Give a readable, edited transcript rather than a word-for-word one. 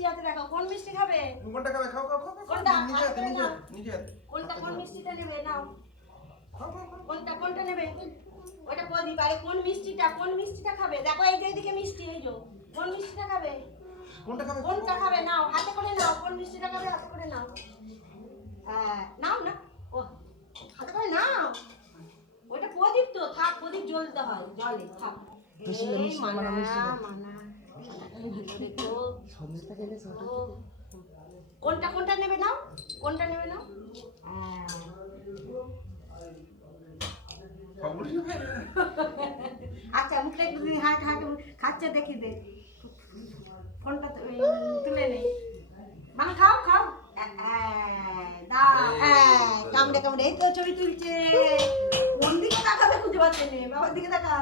মিষ্টি আছে দেখো, কোন মিষ্টি খাবে? কোনটা খাবে? খাও খাও খাও। কোনটা? নিজে হাতে নিজে হাতে নিজে হাতে। কোনটা কোন মিষ্টিটা নেবে নাও? খাও খাও খাও। কোনটা নেবে? ওটা প্রদীপ। আরে কোন মিষ্টিটা খাবে? দেখো এই যে এইদিকে মিষ্টি, এই যে কোন মিষ্টিটা খাবে? কোনটা খাবে? কোনটা খাবে? নাও হাতে করে নাও, কোন মিষ্টিটা খাবে হাতে করে নাও। নাও না, ও হাতে করে নাও। ওটা প্রদীপ তো, থাক, প্রদীপ জ্বলতে হয় জলে, থাক। এই মানা মানা দেখো কোনটা নেবে নাও, কোনটা নেবে নাও। আচ্ছা মুখটা একটু হাট হাট খাচ্ছে দেখি দে, কোনটা তুলে নেই। মানে খাও খাও, দাও। কামড়ে কামড়ে এই তো ছবি তুলছে। কোন দিকে তাকাবে খুঁজে পাচ্ছে না, বাবার দিকে তাকা।